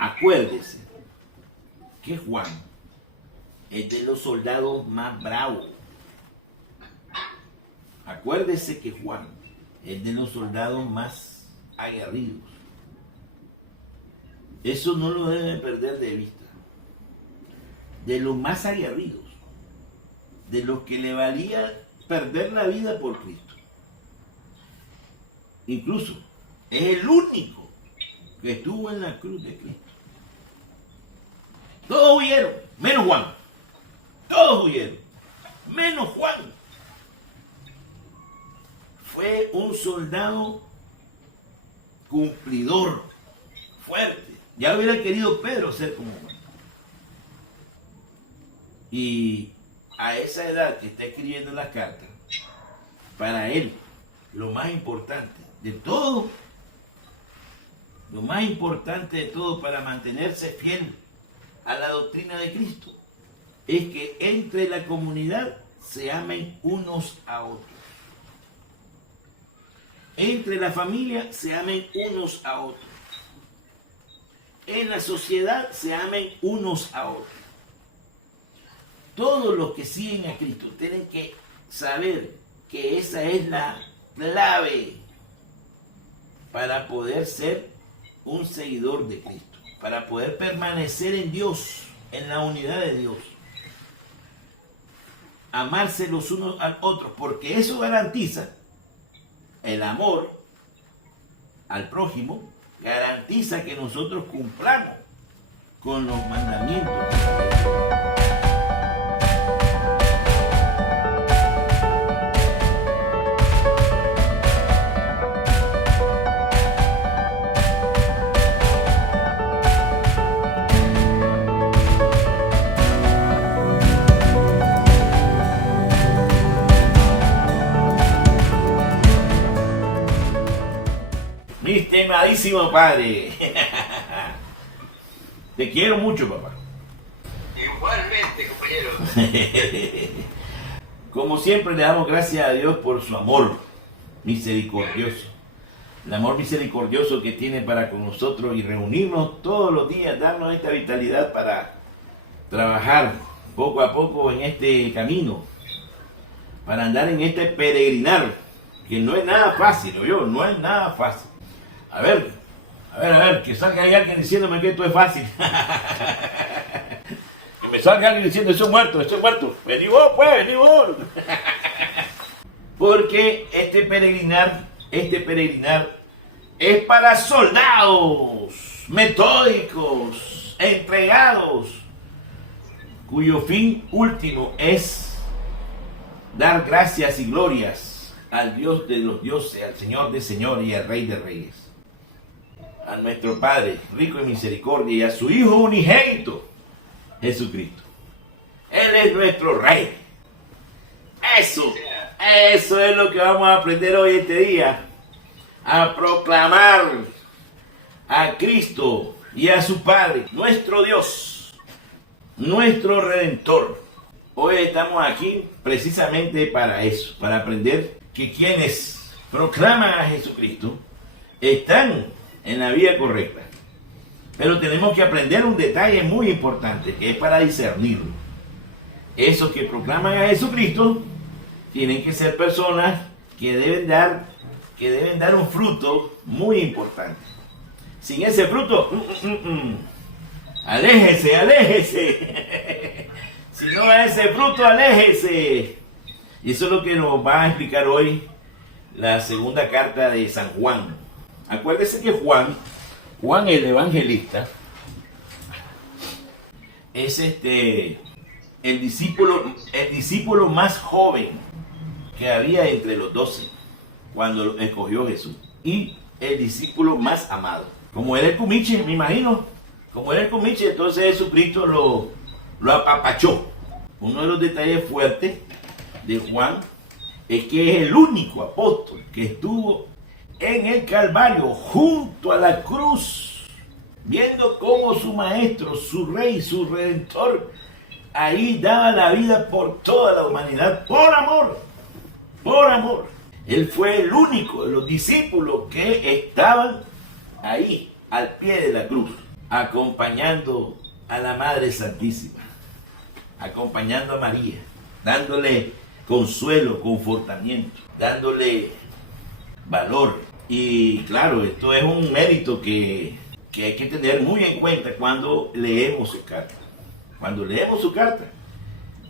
Acuérdese que Juan es de los soldados más bravos. Acuérdese que Juan es de los soldados más aguerridos. Eso no lo deben perder de vista. De los más aguerridos, de los que le valía perder la vida por Cristo. Incluso es el único que estuvo en la cruz de Cristo. Todos huyeron, menos Juan. Todos huyeron, menos Juan. Fue un soldado cumplidor, fuerte. Ya hubiera querido Pedro ser como Juan. Y a esa edad que está escribiendo la carta, para él, lo más importante de todo, para mantenerse fiel a la doctrina de Cristo, es que entre la comunidad se amen unos a otros. Entre la familia se amen unos a otros. En la sociedad se amen unos a otros. Todos los que siguen a Cristo tienen que saber que esa es la clave para poder ser un seguidor de Cristo, para poder permanecer en Dios, en la unidad de Dios. Amarse los unos al otros, porque eso garantiza el amor al prójimo, garantiza que nosotros cumplamos con los mandamientos. Mi estimadísimo padre, te quiero mucho, papá. Igualmente, compañero. Como siempre, le damos gracias a Dios por su amor misericordioso. El amor misericordioso que tiene para con nosotros y reunirnos todos los días, darnos esta vitalidad para trabajar poco a poco en este camino, para andar en este peregrinar, que no es nada fácil, no es nada fácil. A ver, que salga ahí alguien diciéndome que esto es fácil. Que me salga alguien diciendo, eso es muerto. Vení vos, pues, vení vos. Porque este peregrinar es para soldados metódicos, entregados, cuyo fin último es dar gracias y glorias al Dios de los dioses, al Señor de señores y al Rey de reyes. A nuestro Padre, rico en misericordia, y a su Hijo unigénito, Jesucristo. Él es nuestro Rey. Eso es lo que vamos a aprender hoy, este día. A proclamar a Cristo y a su Padre, nuestro Dios, nuestro Redentor. Hoy estamos aquí precisamente para eso, para aprender que quienes proclaman a Jesucristo están en la vía correcta. Pero tenemos que aprender un detalle muy importante, que es para discernirlo. Esos que proclaman a Jesucristo tienen que ser personas que deben dar un fruto muy importante. Sin ese fruto, aléjese. Si no da ese fruto, aléjese. Y eso es lo que nos va a explicar hoy la segunda carta de San Juan. Acuérdese que Juan el evangelista, es el discípulo más joven que había entre los 12 cuando lo escogió Jesús, y el discípulo más amado. Como era el cumiche, me imagino, entonces Jesucristo lo apapachó. Uno de los detalles fuertes de Juan es que es el único apóstol que estuvo en el Calvario, junto a la cruz, viendo cómo su maestro, su rey, su redentor, ahí daba la vida por toda la humanidad, por amor. Él fue el único de los discípulos que estaban ahí, al pie de la cruz. acompañando a la Madre Santísima, acompañando a María, dándole consuelo, confortamiento, dándole valor. Y claro, esto es un mérito que hay que tener muy en cuenta cuando leemos su carta. Cuando leemos su carta,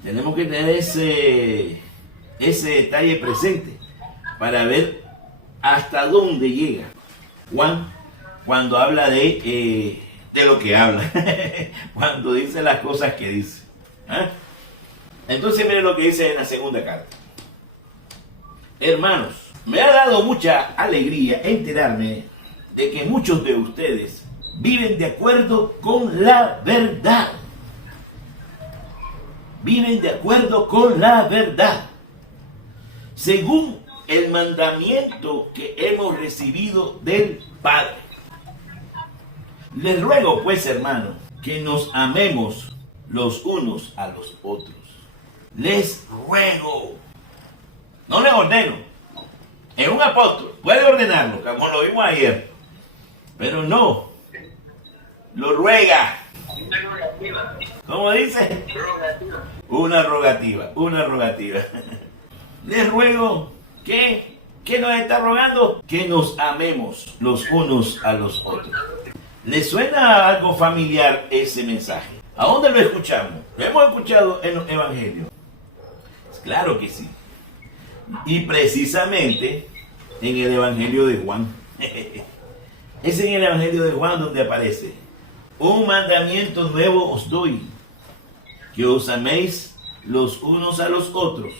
tenemos que tener ese detalle presente para ver hasta dónde llega Juan cuando habla de lo que habla, cuando dice las cosas que dice. Entonces miren lo que dice en la segunda carta. Hermanos, me ha dado mucha alegría enterarme de que muchos de ustedes viven de acuerdo con la verdad. Viven de acuerdo con la verdad, según el mandamiento que hemos recibido del Padre. Les ruego pues, hermanos, que nos amemos los unos a los otros. Les ruego. No les ordeno. Es un apóstol. Puede ordenarlo, como lo vimos ayer. Pero no. Lo ruega. Una rogativa. ¿Cómo dice? Rogativa. Una rogativa, una rogativa. Les ruego que, ¿qué nos está rogando? Que nos amemos los unos a los otros. ¿Les suena algo familiar ese mensaje? ¿A dónde lo escuchamos? ¿Lo hemos escuchado en los evangelios? Claro que sí. Y precisamente en el evangelio de Juan. Es en el evangelio de Juan donde aparece: un mandamiento nuevo os doy, que os améis los unos a los otros,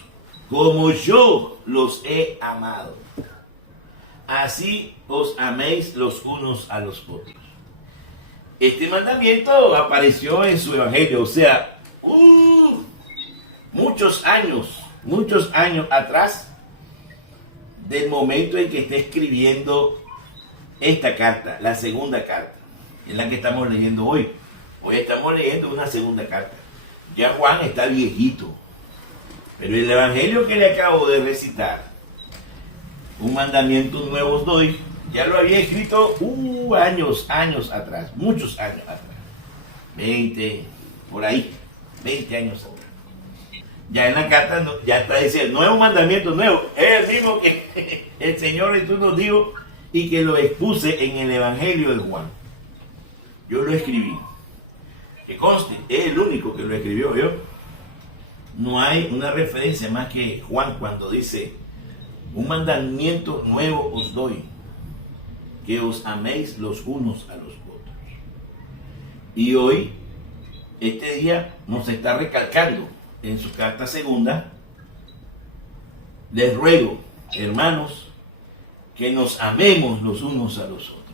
como yo los he amado. Así os améis los unos a los otros. Este mandamiento apareció en su evangelio, o sea, muchos años atrás del momento en que está escribiendo esta carta, la segunda carta, en la que estamos leyendo hoy. Hoy estamos leyendo una segunda carta. Ya Juan está viejito, pero el evangelio que le acabo de recitar, un mandamiento nuevo os doy, ya lo había escrito años atrás, muchos años atrás, 20, por ahí, 20 años atrás. Ya en la carta ya está diciendo, nuevo mandamiento nuevo, es el mismo que el Señor Jesús nos dijo y que lo expuse en el evangelio de Juan. Yo lo escribí. Que conste, es el único que lo escribió yo. No hay una referencia más que Juan cuando dice, un mandamiento nuevo os doy, que os améis los unos a los otros. Y hoy, este día, nos está recalcando en su carta segunda: les ruego, hermanos, que nos amemos los unos a los otros.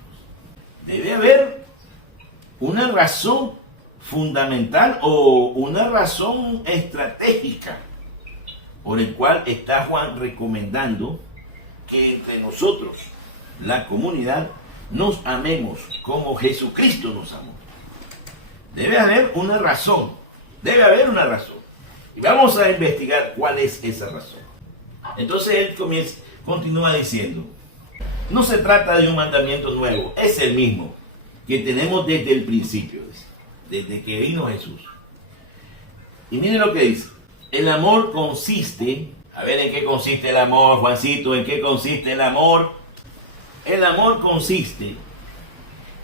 Debe haber una razón fundamental o una razón estratégica por el cual está Juan recomendando que entre nosotros, la comunidad, nos amemos como Jesucristo nos amó. Debe haber una razón, y vamos a investigar cuál es esa razón. Entonces él continúa diciendo, no se trata de un mandamiento nuevo, es el mismo que tenemos desde el principio, desde que vino Jesús. Y miren lo que dice: el amor consiste, a ver en qué consiste el amor, Juancito, en qué consiste el amor. El amor consiste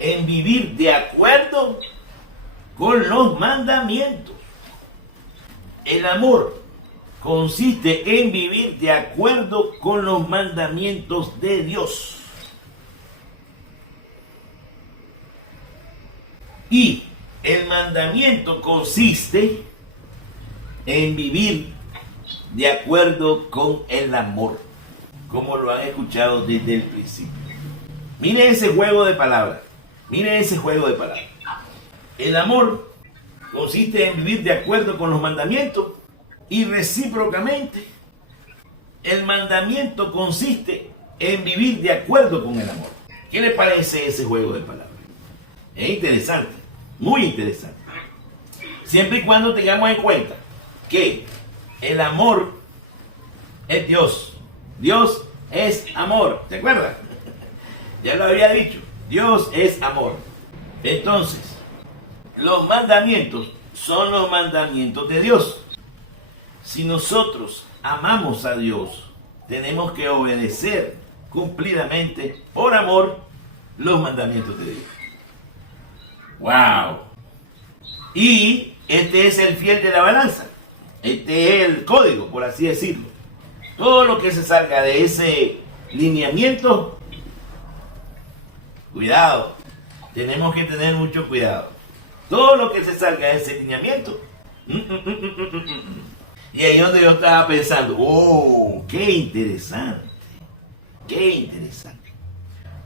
en vivir de acuerdo con los mandamientos. El amor consiste en vivir de acuerdo con los mandamientos de Dios. Y el mandamiento consiste en vivir de acuerdo con el amor, como lo han escuchado desde el principio. Miren ese juego de palabras. El amor consiste en vivir de acuerdo con los mandamientos, y recíprocamente el mandamiento consiste en vivir de acuerdo con el amor. ¿Qué le parece ese juego de palabras? Es interesante, muy interesante. Siempre y cuando tengamos en cuenta que el amor es Dios. Dios es amor. ¿Se acuerdan? Ya lo había dicho. Dios es amor. Entonces, Los mandamientos son los mandamientos de Dios. Si nosotros amamos a Dios, tenemos que obedecer cumplidamente, por amor, los mandamientos de Dios. ¡Wow! Y este es el fiel de la balanza. Este es el código, por así decirlo. Todo lo que se salga de ese lineamiento, cuidado, tenemos que tener mucho cuidado. Todo lo que se salga de ese lineamiento. Y ahí es donde yo estaba pensando, oh, qué interesante, qué interesante.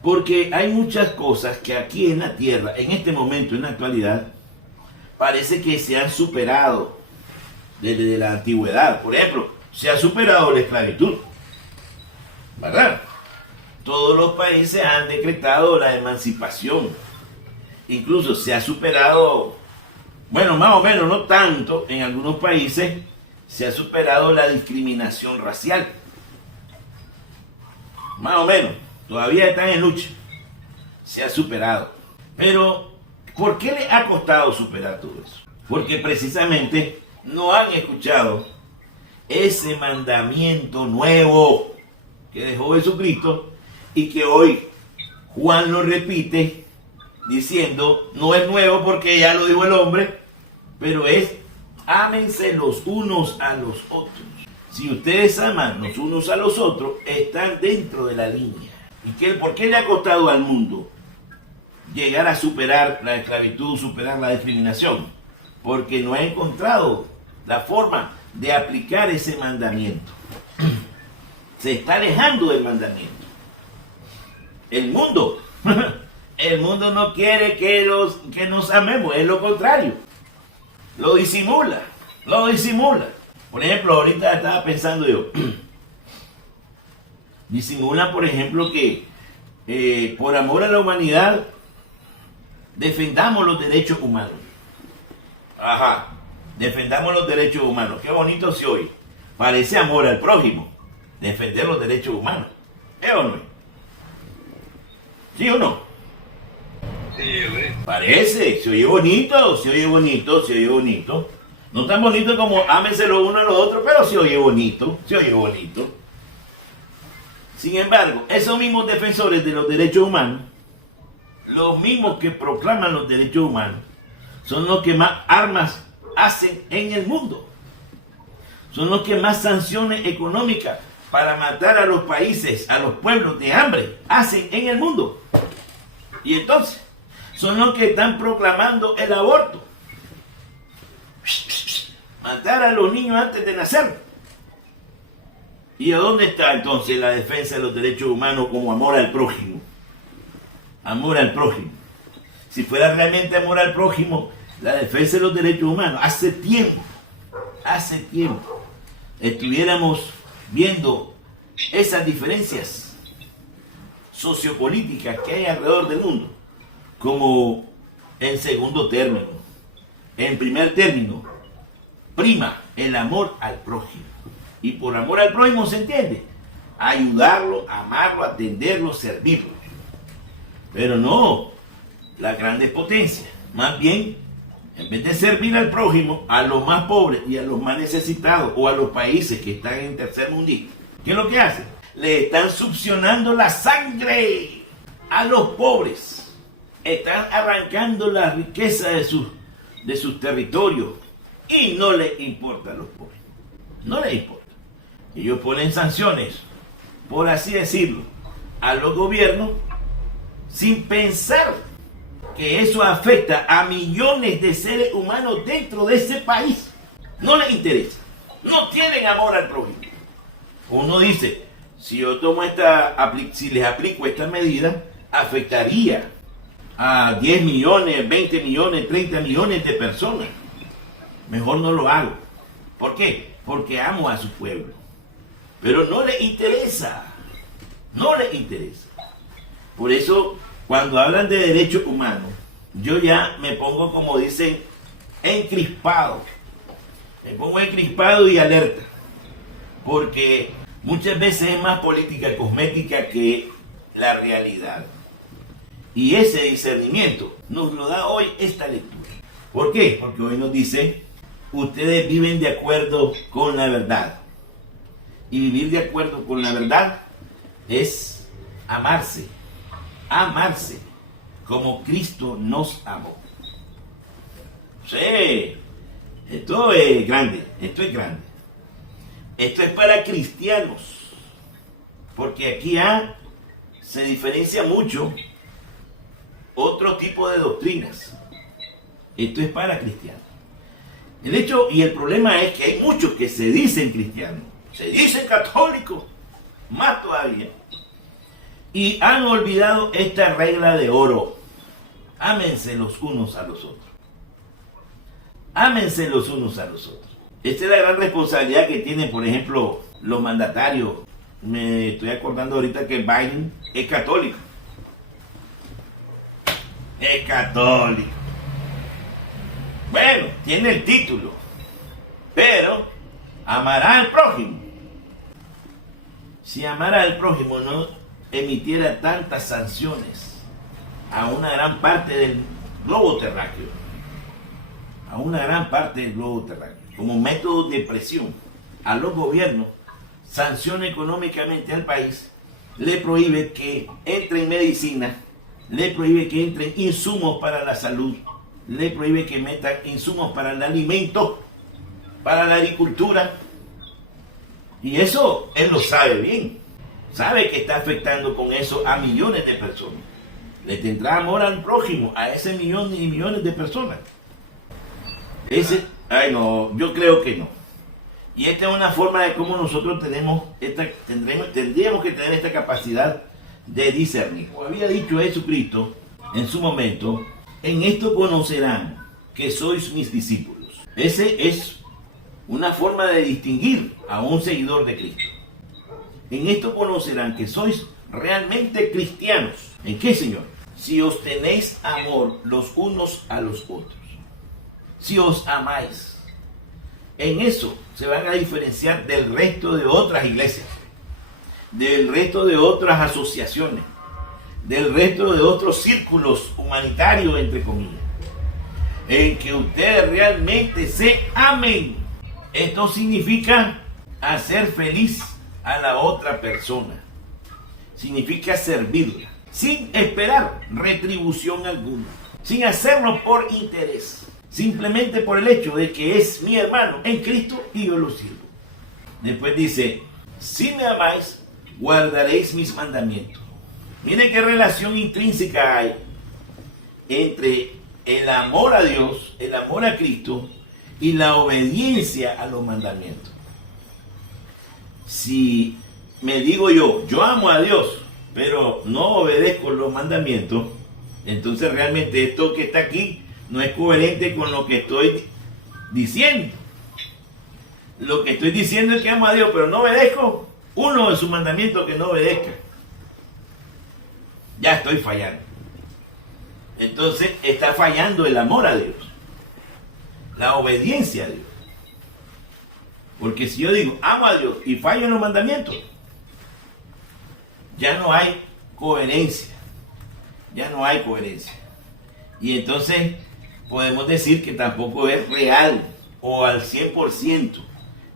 Porque hay muchas cosas que aquí en la tierra, en este momento, en la actualidad, parece que se han superado desde la antigüedad. Por ejemplo, se ha superado la esclavitud, ¿verdad? Todos los países han decretado la emancipación. Incluso se ha superado, bueno, más o menos, no tanto, en algunos países se ha superado la discriminación racial. Más o menos, todavía están en lucha. Se ha superado. Pero, ¿por qué les ha costado superar todo eso? Porque precisamente no han escuchado ese mandamiento nuevo que dejó Jesucristo y que hoy Juan lo repite diciendo, no es nuevo porque ya lo dijo el hombre, pero es ámense los unos a los otros. Si ustedes aman los unos a los otros, están dentro de la línea. ¿Y por qué le ha costado al mundo llegar a superar la esclavitud, superar la discriminación? Porque no ha encontrado la forma de aplicar ese mandamiento. Se está alejando del mandamiento. El mundo no quiere que nos amemos, es lo contrario. Lo disimula. Por ejemplo, ahorita estaba pensando yo, disimula, por ejemplo, que por amor a la humanidad defendamos los derechos humanos. Ajá, defendamos los derechos humanos. Qué bonito se oye. Parece amor al prójimo, defender los derechos humanos. ¿Es o no? ¿Sí o no? Sí, güey. Parece, se oye bonito. No tan bonito como ámense los unos a los otros, pero se oye bonito. Sin embargo, esos mismos defensores de los derechos humanos, los mismos que proclaman los derechos humanos, son los que más armas hacen en el mundo. Son los que más sanciones económicas para matar a los países, a los pueblos de hambre, hacen en el mundo. Y entonces, son los que están proclamando el aborto. Matar a los niños antes de nacer. ¿Y a dónde está entonces la defensa de los derechos humanos como amor al prójimo? Amor al prójimo. Si fuera realmente amor al prójimo, la defensa de los derechos humanos, hace tiempo, estuviéramos viendo esas diferencias sociopolíticas que hay alrededor del mundo, como en segundo término. En primer término, prima el amor al prójimo. Y por amor al prójimo se entiende ayudarlo, amarlo, atenderlo, servirlo. Pero no las grandes potencias. Más bien, en vez de servir al prójimo, a los más pobres y a los más necesitados, o a los países que están en tercer mundismo, ¿qué es lo que hacen? Le están succionando la sangre a los pobres. Están arrancando la riqueza de sus territorios. Y no les importa a los pobres. No les importa. Ellos ponen sanciones, por así decirlo, a los gobiernos sin pensar que eso afecta a millones de seres humanos dentro de ese país. No les interesa. No tienen amor al prójimo. Uno dice, si yo tomo si les aplico esta medida, afectaría a 10 millones, 20 millones, 30 millones de personas. Mejor no lo hago. ¿Por qué? Porque amo a su pueblo. Pero no les interesa. Por eso, cuando hablan de derechos humanos, yo ya me pongo, como dicen, encrispado. Me pongo encrispado y alerta. Porque muchas veces es más política cosmética que la realidad. Y ese discernimiento nos lo da hoy esta lectura. ¿Por qué? Porque hoy nos dice, ustedes viven de acuerdo con la verdad. Y vivir de acuerdo con la verdad es amarse. Amarse como Cristo nos amó. Sí, esto es grande, esto es grande. Esto es para cristianos. Porque aquí se diferencia mucho otro tipo de doctrinas. Esto es para cristianos. El hecho y el problema es que hay muchos que se dicen cristianos, se dicen católicos, más todavía, y han olvidado esta regla de oro. Ámense los unos a los otros. Ámense los unos a los otros. Esta es la gran responsabilidad que tienen, por ejemplo, los mandatarios. Me estoy acordando ahorita que Biden es católico. Es católico. Bueno, tiene el título, pero amará al prójimo. Si amara al prójimo no emitiera tantas sanciones a una gran parte del globo terráqueo, a una gran parte del globo terráqueo, como método de presión a los gobiernos, sanciona económicamente al país, le prohíbe que entre en medicina, le prohíbe que entren insumos para la salud, le prohíbe que metan insumos para el alimento, para la agricultura. Y eso él lo sabe bien. Sabe que está afectando con eso a millones de personas. Le tendrá amor al prójimo, a ese millón y millones de personas. Yo creo que no. Y esta es una forma de cómo nosotros tendríamos que tener esta capacidad de discernir. Como había dicho Jesucristo en su momento, en esto conocerán que sois mis discípulos. Ese es una forma de distinguir a un seguidor de Cristo. En esto conocerán que sois realmente cristianos. ¿En qué, Señor? Si os tenéis amor los unos a los otros. Si os amáis. En eso se van a diferenciar del resto de otras iglesias, del resto de otras asociaciones, del resto de otros círculos humanitarios, entre comillas. En que ustedes realmente se amen. Esto significa hacer feliz a la otra persona. Significa servirla, sin esperar retribución alguna, sin hacerlo por interés, simplemente por el hecho de que es mi hermano en Cristo y yo lo sirvo. Después dice, si me amáis, guardaréis mis mandamientos. Miren qué relación intrínseca hay entre el amor a Dios, el amor a Cristo y la obediencia a los mandamientos. Si me digo yo amo a Dios, pero no obedezco los mandamientos, entonces realmente esto que está aquí no es coherente con lo que estoy diciendo. Lo que estoy diciendo es que amo a Dios, pero no obedezco uno de sus mandamientos, que no obedezca. Ya estoy fallando. Entonces está fallando el amor a Dios, la obediencia a Dios. Porque si yo digo amo a Dios y fallo en los mandamientos, ya no hay coherencia. Ya no hay coherencia. Y entonces podemos decir que tampoco es real o al 100%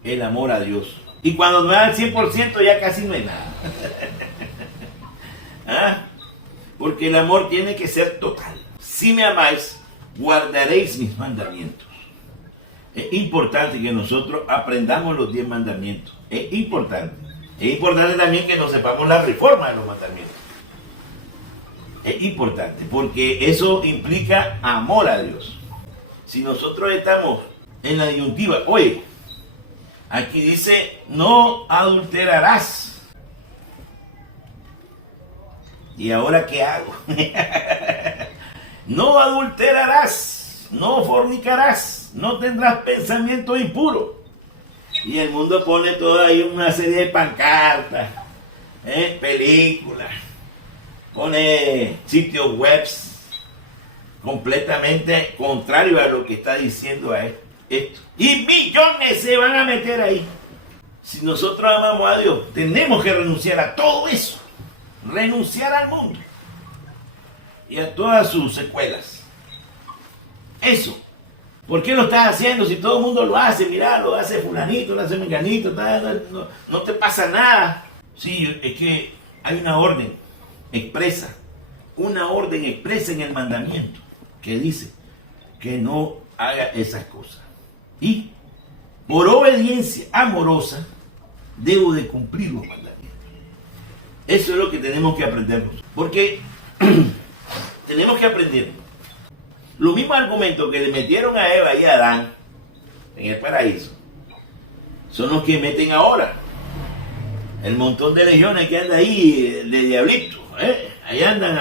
el amor a Dios. Y cuando no es al 100% ya casi no es nada. ¿Ah? Porque el amor tiene que ser total. Si me amáis, guardaréis mis mandamientos. Es importante que nosotros aprendamos los 10 mandamientos. Es importante. Es importante también que nos sepamos la reforma de los mandamientos. Es importante porque eso implica amor a Dios. Si nosotros estamos en la disyuntiva, oye, aquí dice, no adulterarás. ¿Y ahora qué hago? No adulterarás, no fornicarás, no tendrás pensamiento impuro. Y el mundo pone toda ahí una serie de pancartas, películas, pone sitios web completamente contrario a lo que está diciendo a esto. Y millones se van a meter ahí. Si nosotros amamos a Dios, tenemos que renunciar a todo eso. Renunciar al mundo y a todas sus secuelas. Eso ¿Por qué lo estás haciendo si todo el mundo lo hace? Mirá, lo hace fulanito, lo hace menganito, no te pasa nada. Sí, es que hay una orden expresa en el mandamiento que dice que no haga esas cosas. Y por obediencia amorosa debo de cumplir los mandamientos. Eso es lo que tenemos que aprender. Porque tenemos que aprender. Los mismos argumentos que le metieron a Eva y a Adán en el paraíso son los que meten ahora. El montón de legiones que anda ahí de diablitos, ahí andan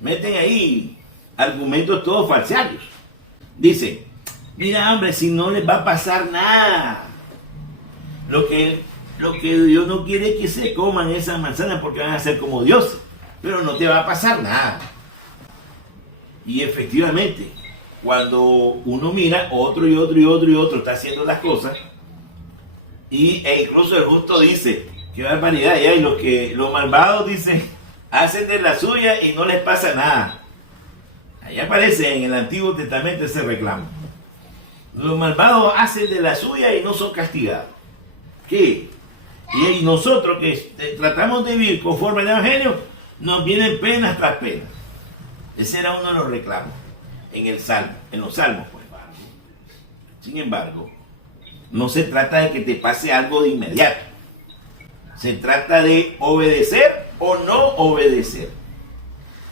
meten ahí argumentos todos falsarios. Dicen, mira hombre, si no les va a pasar nada. Lo que Dios no quiere es que se coman esas manzanas porque van a ser como dioses, pero no te va a pasar nada. Y efectivamente, cuando uno mira, otro está haciendo las cosas, e incluso el justo dice, qué barbaridad, y los malvados dicen, hacen de la suya y no les pasa nada. Ahí aparece en el Antiguo Testamento ese reclamo. Los malvados hacen de la suya y no son castigados. ¿Qué? Y nosotros que tratamos de vivir conforme al Evangelio, nos vienen penas tras penas. Ese era uno de los reclamos en los salmos, pues. Sin embargo, no se trata de que te pase algo de inmediato. Se trata de obedecer o no obedecer.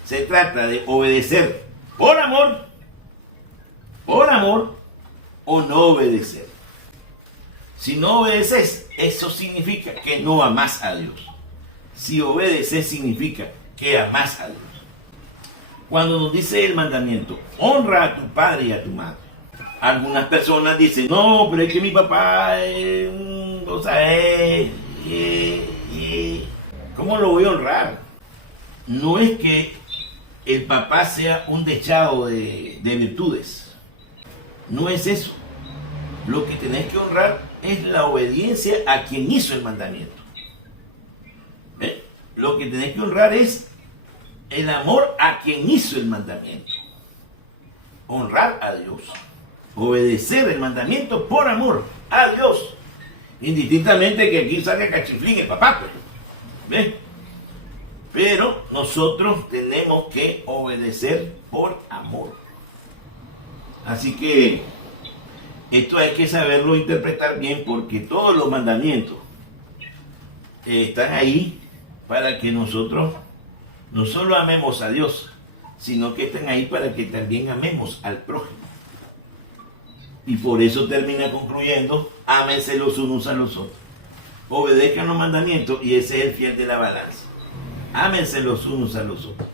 Se trata de obedecer por amor o no obedecer. Si no obedeces, eso significa que no amas a Dios. Si obedeces, significa que amas a Dios. Cuando nos dice el mandamiento, honra a tu padre y a tu madre. Algunas personas dicen, no, pero es que mi papá, ¿cómo lo voy a honrar? No es que el papá sea un dechado de virtudes. No es eso. Lo que tenés que honrar es la obediencia a quien hizo el mandamiento. Lo que tenés que honrar es el amor a quien hizo el mandamiento. Honrar a Dios. Obedecer el mandamiento por amor a Dios. Indistintamente que aquí salga cachiflín el papá. ¿Ves? Pero nosotros tenemos que obedecer por amor. Así que esto hay que saberlo interpretar bien, porque todos los mandamientos están ahí para que nosotros no solo amemos a Dios, sino que están ahí para que también amemos al prójimo. Y por eso termina concluyendo, ámense los unos a los otros. Obedezcan los mandamientos y ese es el fiel de la balanza. Ámense los unos a los otros.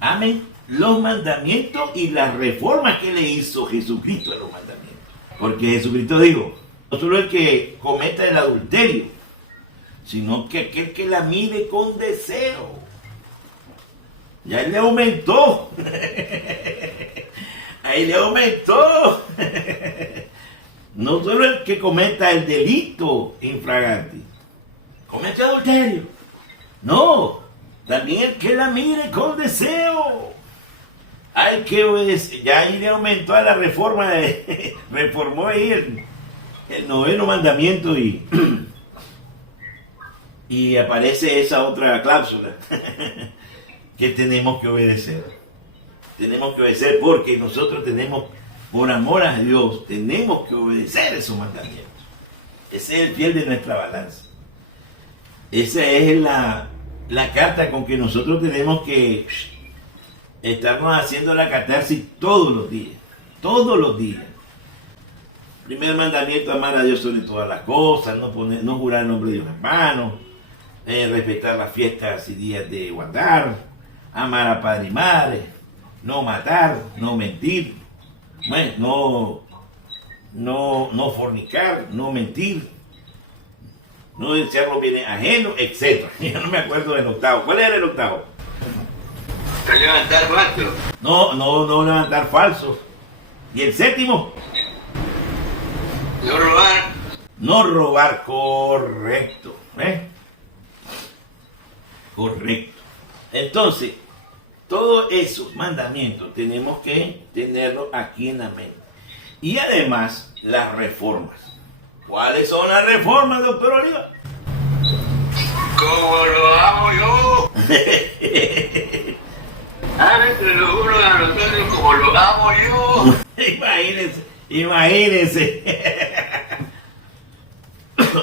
Amen los mandamientos y las reformas que le hizo Jesucristo a los mandamientos. Porque Jesucristo dijo, no solo el que cometa el adulterio, sino que aquel que la mire con deseo. Ya él le aumentó. Ahí le aumentó. No solo el que cometa el delito infragante, comete adulterio. No, también el que la mire con deseo. Hay que obedecer. Ya ahí le aumentó a la reforma. Reformó ahí el noveno mandamiento y aparece esa otra cláusula que tenemos que obedecer. Tenemos que obedecer porque nosotros tenemos, por amor a Dios, tenemos que obedecer esos mandamientos. Ese es el fiel de nuestra balanza. Esa es la carta con que nosotros tenemos que estarnos haciendo la catarsis todos los días. Todos los días. Primer mandamiento, amar a Dios sobre todas las cosas, no jurar el nombre de Dios en vano, respetar las fiestas y días de guardar, amar a padre y madre, no matar, no mentir, no fornicar, no mentir, no desear los bienes ajenos, etc. Yo no me acuerdo del octavo. ¿Cuál era el octavo? Levantar falsos. No levantar falsos. ¿Y el séptimo? No robar. No robar, correcto. Correcto. Entonces, Todos esos mandamientos tenemos que tenerlos aquí en la mente. Y además, las reformas. ¿Cuáles son las reformas, doctor Oliva? Como lo amo yo. Entre los unos a los otros como lo amo yo. Imagínense.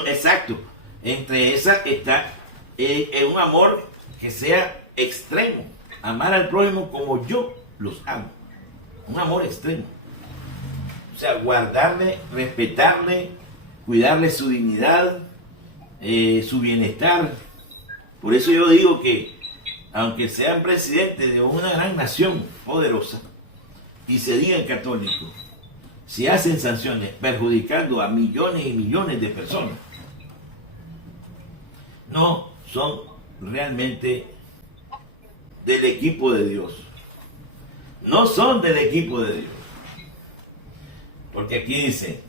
Exacto. Entre esas está un amor que sea extremo. Amar al prójimo como yo los amo. Un amor extremo. O sea, guardarle, respetarle, cuidarle su dignidad, su bienestar. Por eso yo digo que, aunque sean presidentes de una gran nación poderosa y se digan católicos, si hacen sanciones perjudicando a millones y millones de personas, no son realmente del equipo de Dios. No son del equipo de Dios. Porque aquí dice,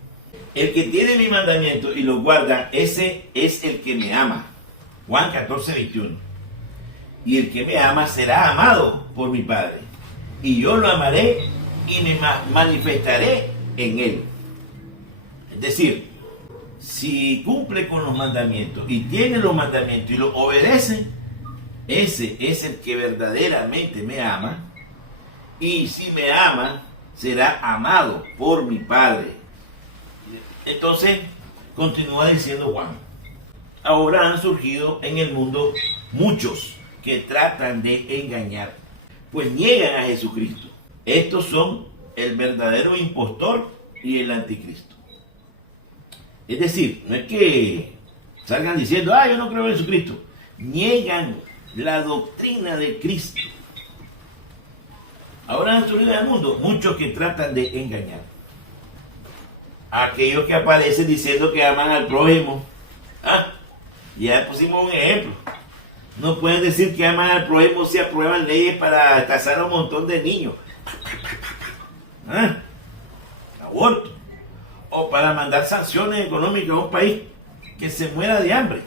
el que tiene mi mandamiento y lo guarda, ese es el que me ama. Juan 14, 21. Y el que me ama será amado por mi Padre. Y yo lo amaré y me manifestaré en él. Es decir, si cumple con los mandamientos y tiene los mandamientos y los obedece, ese es el que verdaderamente me ama. Y si me ama, será amado por mi Padre. Entonces, continúa diciendo Juan. Ahora han surgido en el mundo muchos que tratan de engañar, pues niegan a Jesucristo. Estos son el verdadero impostor y el anticristo. Es decir, no es que salgan diciendo, yo no creo en Jesucristo. Niegan la doctrina de Cristo. Ahora han surgido en el mundo muchos que tratan de engañar. Aquellos que aparecen diciendo que aman al prójimo. Ya pusimos un ejemplo. No pueden decir que aman al prójimo si aprueban leyes para casar a un montón de niños. Aborto. O para mandar sanciones económicas a un país que se muera de hambre.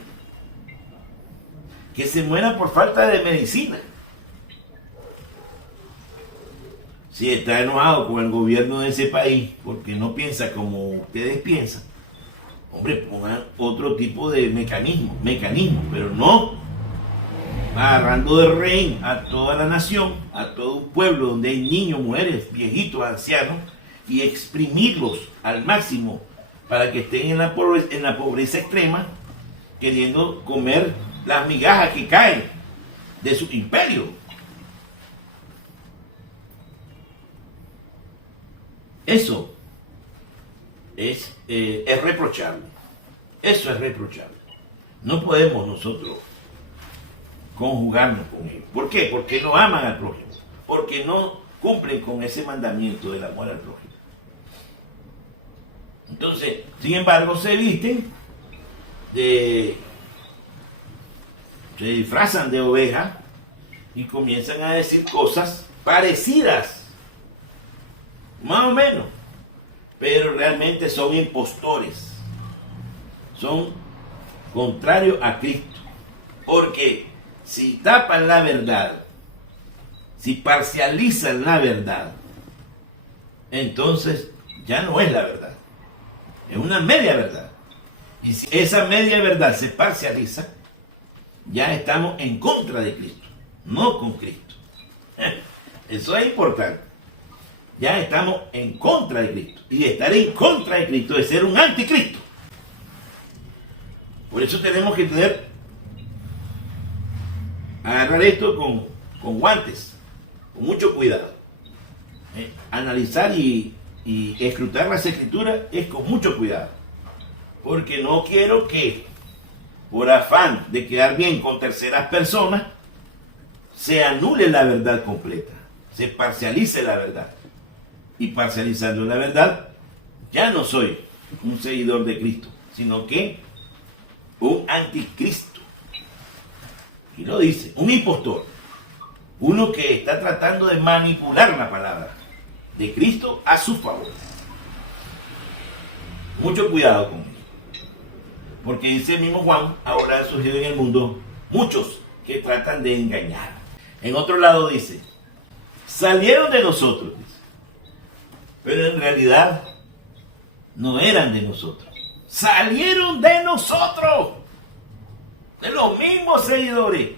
Que se muera por falta de medicina. Si está enojado con el gobierno de ese país porque no piensa como ustedes piensan, hombre, pongan otro tipo de mecanismo, pero no agarrando de rehén a toda la nación, a todo un pueblo donde hay niños, mujeres, viejitos, ancianos, y exprimirlos al máximo para que estén en la pobreza extrema, queriendo comer las migajas que caen de su imperio. Eso es reprochable. Eso es reprochable. No podemos nosotros conjugarnos con ellos. ¿Por qué? Porque no aman al prójimo. Porque no cumplen con ese mandamiento del amor al prójimo. Entonces, sin embargo, se disfrazan de oveja y comienzan a decir cosas parecidas. Más o menos, pero realmente son impostores, son contrarios a Cristo, porque si tapan la verdad, si parcializan la verdad, entonces ya no es la verdad, es una media verdad, y si esa media verdad se parcializa, ya estamos en contra de Cristo, no con Cristo. Eso es importante. Ya estamos en contra de Cristo. Y estar en contra de Cristo es ser un anticristo. Por eso tenemos que agarrar esto con guantes, con mucho cuidado. Analizar y escrutar las escrituras es con mucho cuidado. Porque no quiero que, por afán de quedar bien con terceras personas, se anule la verdad completa, se parcialice la verdad. Y parcializando la verdad, ya no soy un seguidor de Cristo, sino que un anticristo. Y lo dice, un impostor. Uno que está tratando de manipular la palabra de Cristo a su favor. Mucho cuidado con eso. Porque dice el mismo Juan, ahora han surgido en el mundo muchos que tratan de engañar. En otro lado dice, salieron de nosotros, dice. Pero en realidad no eran de nosotros. Salieron de nosotros, de los mismos seguidores.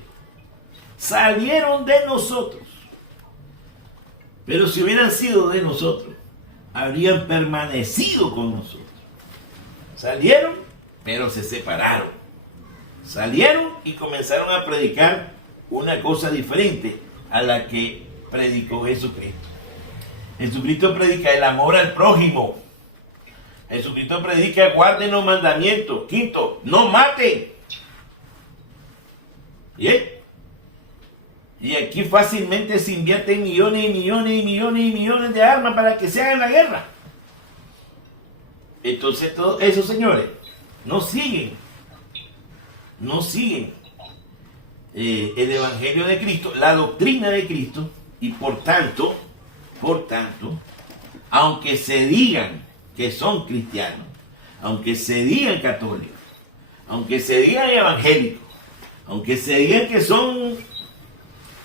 Salieron de nosotros. Pero si hubieran sido de nosotros, habrían permanecido con nosotros. Salieron, pero se separaron. Salieron y comenzaron a predicar una cosa diferente a la que predicó Jesucristo. Jesucristo predica el amor al prójimo. Jesucristo predica guarden los mandamientos. Quinto, no maten. ¿Bien? Y aquí fácilmente se invierten millones y millones y millones y millones de armas para que se hagan la guerra. Entonces todos esos señores no siguen el evangelio de Cristo, la doctrina de Cristo, y por tanto, aunque se digan que son cristianos, aunque se digan católicos, aunque se digan evangélicos, aunque se digan que son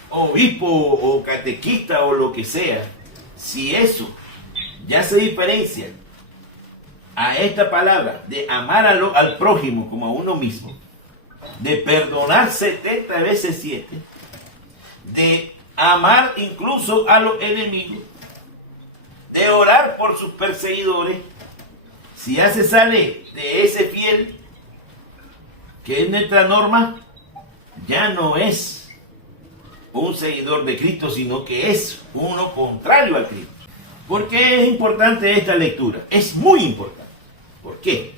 obispos o catequistas o lo que sea, si eso ya se diferencia a esta palabra de amar al prójimo como a uno mismo, de perdonar 70 veces 7, de amar incluso a los enemigos, de orar por sus perseguidores, si ya se sale de ese fiel que es nuestra norma, ya no es un seguidor de Cristo, sino que es uno contrario a Cristo. ¿Por qué es importante esta lectura? Es muy importante. ¿Por qué?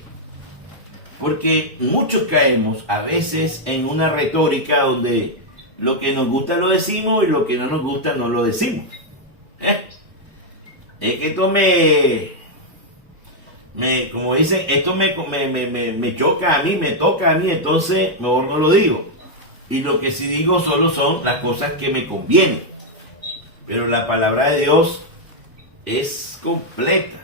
Porque muchos caemos a veces en una retórica donde lo que nos gusta lo decimos y lo que no nos gusta no lo decimos. Es que esto como dicen, esto me choca a mí, me toca a mí, entonces mejor no lo digo. Y lo que sí digo solo son las cosas que me convienen. Pero la palabra de Dios es completa.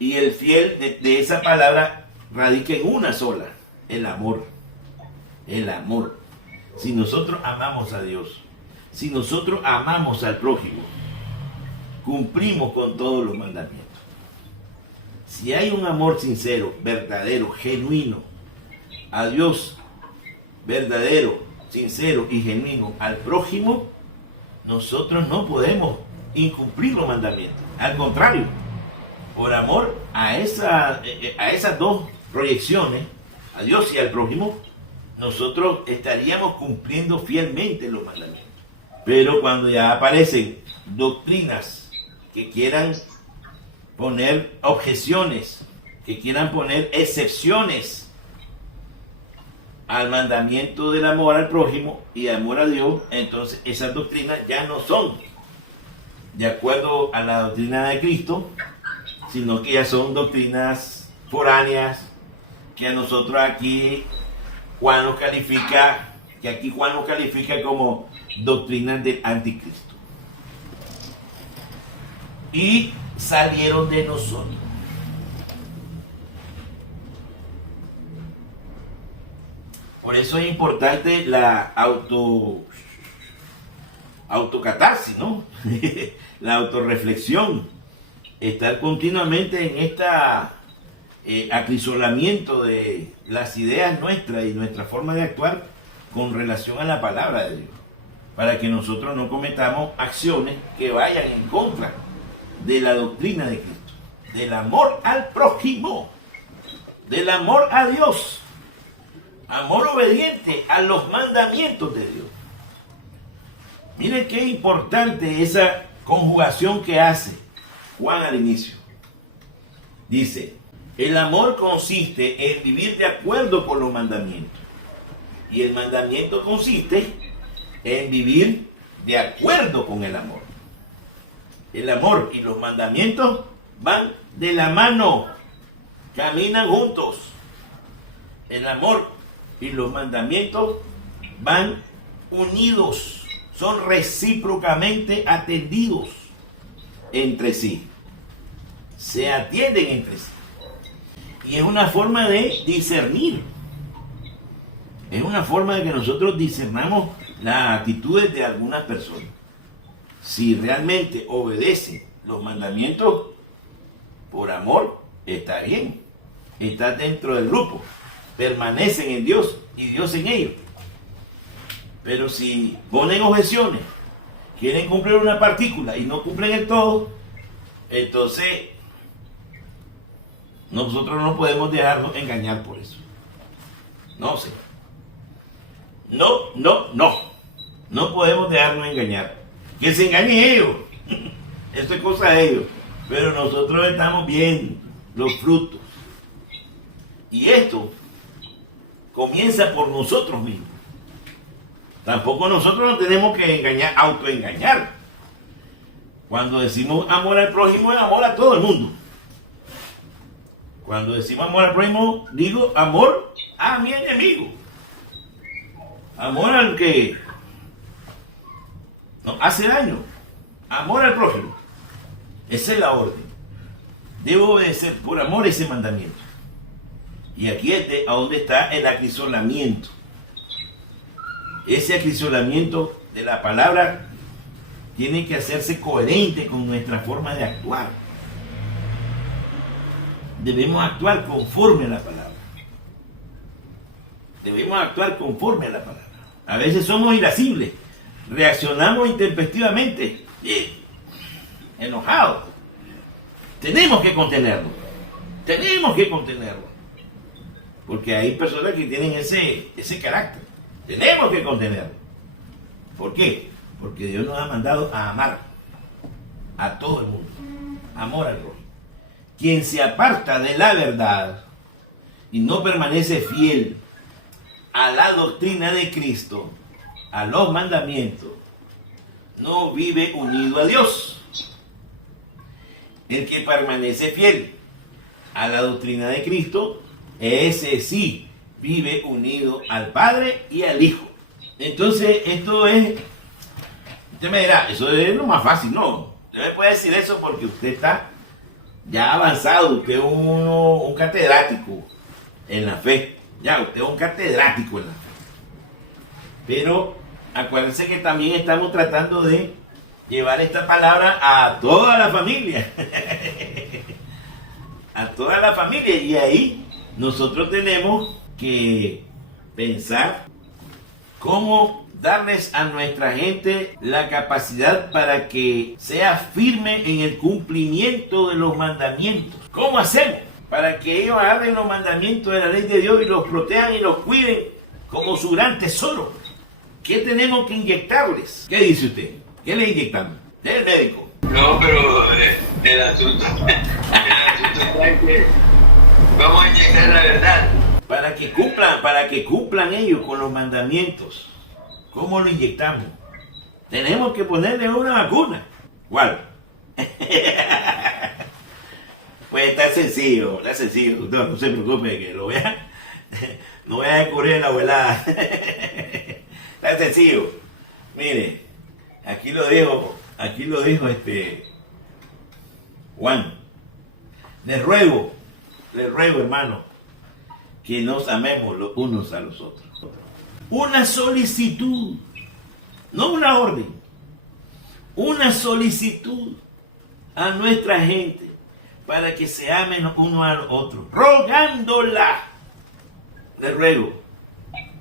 Y el fiel de esa palabra radica en una sola, el amor. El amor. Si nosotros amamos a Dios, si nosotros amamos al prójimo, cumplimos con todos los mandamientos. Si hay un amor sincero, verdadero, genuino a Dios, verdadero, sincero y genuino al prójimo, nosotros no podemos incumplir los mandamientos. Al contrario, por amor a esas dos proyecciones, a Dios y al prójimo, nosotros estaríamos cumpliendo fielmente los mandamientos. Pero cuando ya aparecen doctrinas que quieran poner objeciones, que quieran poner excepciones al mandamiento del amor al prójimo y de amor a Dios, entonces esas doctrinas ya no son de acuerdo a la doctrina de Cristo, sino que ya son doctrinas foráneas que a nosotros aquí Juan nos califica como doctrinas del anticristo. Y salieron de nosotros. Por eso es importante la autocatarsis, ¿no? La autorreflexión. Estar continuamente en acrisolamiento de las ideas nuestras y nuestra forma de actuar con relación a la palabra de Dios. Para que nosotros no cometamos acciones que vayan en contra de la doctrina de Cristo. Del amor al prójimo. Del amor a Dios. Amor obediente a los mandamientos de Dios. Miren qué importante esa conjugación que hace Juan al inicio. Dice, el amor consiste en vivir de acuerdo con los mandamientos. Y el mandamiento consiste en vivir de acuerdo con el amor. El amor y los mandamientos van de la mano, caminan juntos. El amor y los mandamientos van unidos, son recíprocamente atendidos entre sí. Se atienden entre sí. Y es una forma de discernir. Es una forma de que nosotros discernamos las actitudes de algunas personas. si realmente obedecen los mandamientos por amor, está bien. Está dentro del grupo. Permanecen en Dios y Dios en ellos. Pero si ponen objeciones, quieren cumplir una partícula y no cumplen el todo, entonces nosotros no podemos dejarnos engañar por eso. No sé. No podemos dejarnos engañar. Que se engañen ellos. Esto es cosa de ellos. Pero nosotros estamos viendo los frutos. Y esto comienza por nosotros mismos. Tampoco nosotros nos tenemos que engañar, autoengañar. Cuando decimos amor al prójimo, es amor a todo el mundo. Cuando decimos amor al prójimo, digo amor a mi enemigo. Amor al que nos hace daño. Amor al prójimo. Esa es la orden. Debo obedecer por amor ese mandamiento. Y aquí es a donde está el acrisolamiento. Ese acrisolamiento de la palabra tiene que hacerse coherente con nuestra forma de actuar. Debemos actuar conforme a la palabra. Debemos actuar conforme a la palabra. A veces somos irascibles, reaccionamos intempestivamente, enojados. Tenemos que contenerlo. Porque hay personas que tienen ese carácter. Tenemos que contenerlo. ¿Por qué? Porque Dios nos ha mandado a amar a todo el mundo. Amor al prójimo. Quien se aparta de la verdad y no permanece fiel a la doctrina de Cristo, a los mandamientos, no vive unido a Dios. El que permanece fiel a la doctrina de Cristo, ese sí vive unido al Padre y al Hijo. Entonces, esto es, usted me dirá, eso es lo más fácil. No, usted me puede decir eso porque usted está ya avanzado, usted es un catedrático en la fe. Ya, usted es un catedrático en la fe. Pero acuérdense que también estamos tratando de llevar esta palabra a toda la familia. A toda la familia. Y ahí nosotros tenemos que pensar cómo darles a nuestra gente la capacidad para que sea firme en el cumplimiento de los mandamientos. ¿Cómo hacemos? Para que ellos agarren los mandamientos de la ley de Dios y los protejan y los cuiden como su gran tesoro. ¿Qué tenemos que inyectarles? ¿Qué dice usted? ¿Qué le inyectamos? ¿Es el médico? No, pero el asunto es que vamos a inyectar la verdad. Para que cumplan ellos con los mandamientos. ¿Cómo lo inyectamos? Tenemos que ponerle una vacuna. ¿Cuál? Pues está sencillo. No se preocupe que lo vea. No voy a descubrir la abuela. Está sencillo. Mire, aquí lo dijo Juan. Les ruego, hermano, que nos amemos los unos a los otros. Una solicitud, no una orden, una solicitud a nuestra gente para que se amen uno al otro, rogándola. Les ruego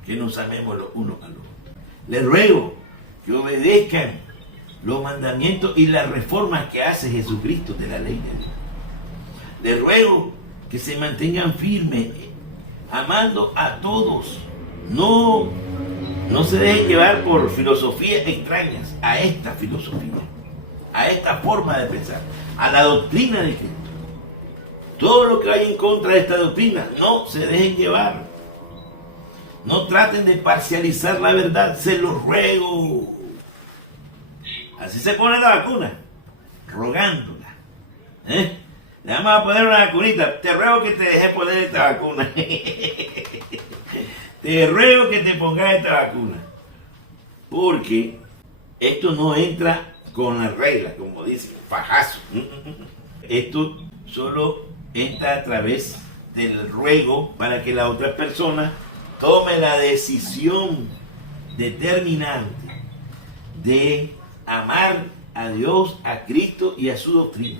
que nos amemos los unos a los otros. Les ruego que obedezcan los mandamientos y las reformas que hace Jesucristo de la ley de Dios. Les ruego que se mantengan firmes, amando a todos. No se dejen llevar por filosofías extrañas a esta filosofía, a esta forma de pensar, a la doctrina de Cristo. Todo lo que vaya en contra de esta doctrina, no se dejen llevar. No traten de parcializar la verdad, se los ruego. Así se pone la vacuna, rogándola. Le vamos a poner una vacunita. Te ruego que te dejes poner esta vacuna. Te ruego que te pongas esta vacuna. Porque esto no entra con las reglas, como dicen, fajazo. Esto solo entra a través del ruego para que la otra persona tome la decisión determinante de amar a Dios, a Cristo y a su doctrina.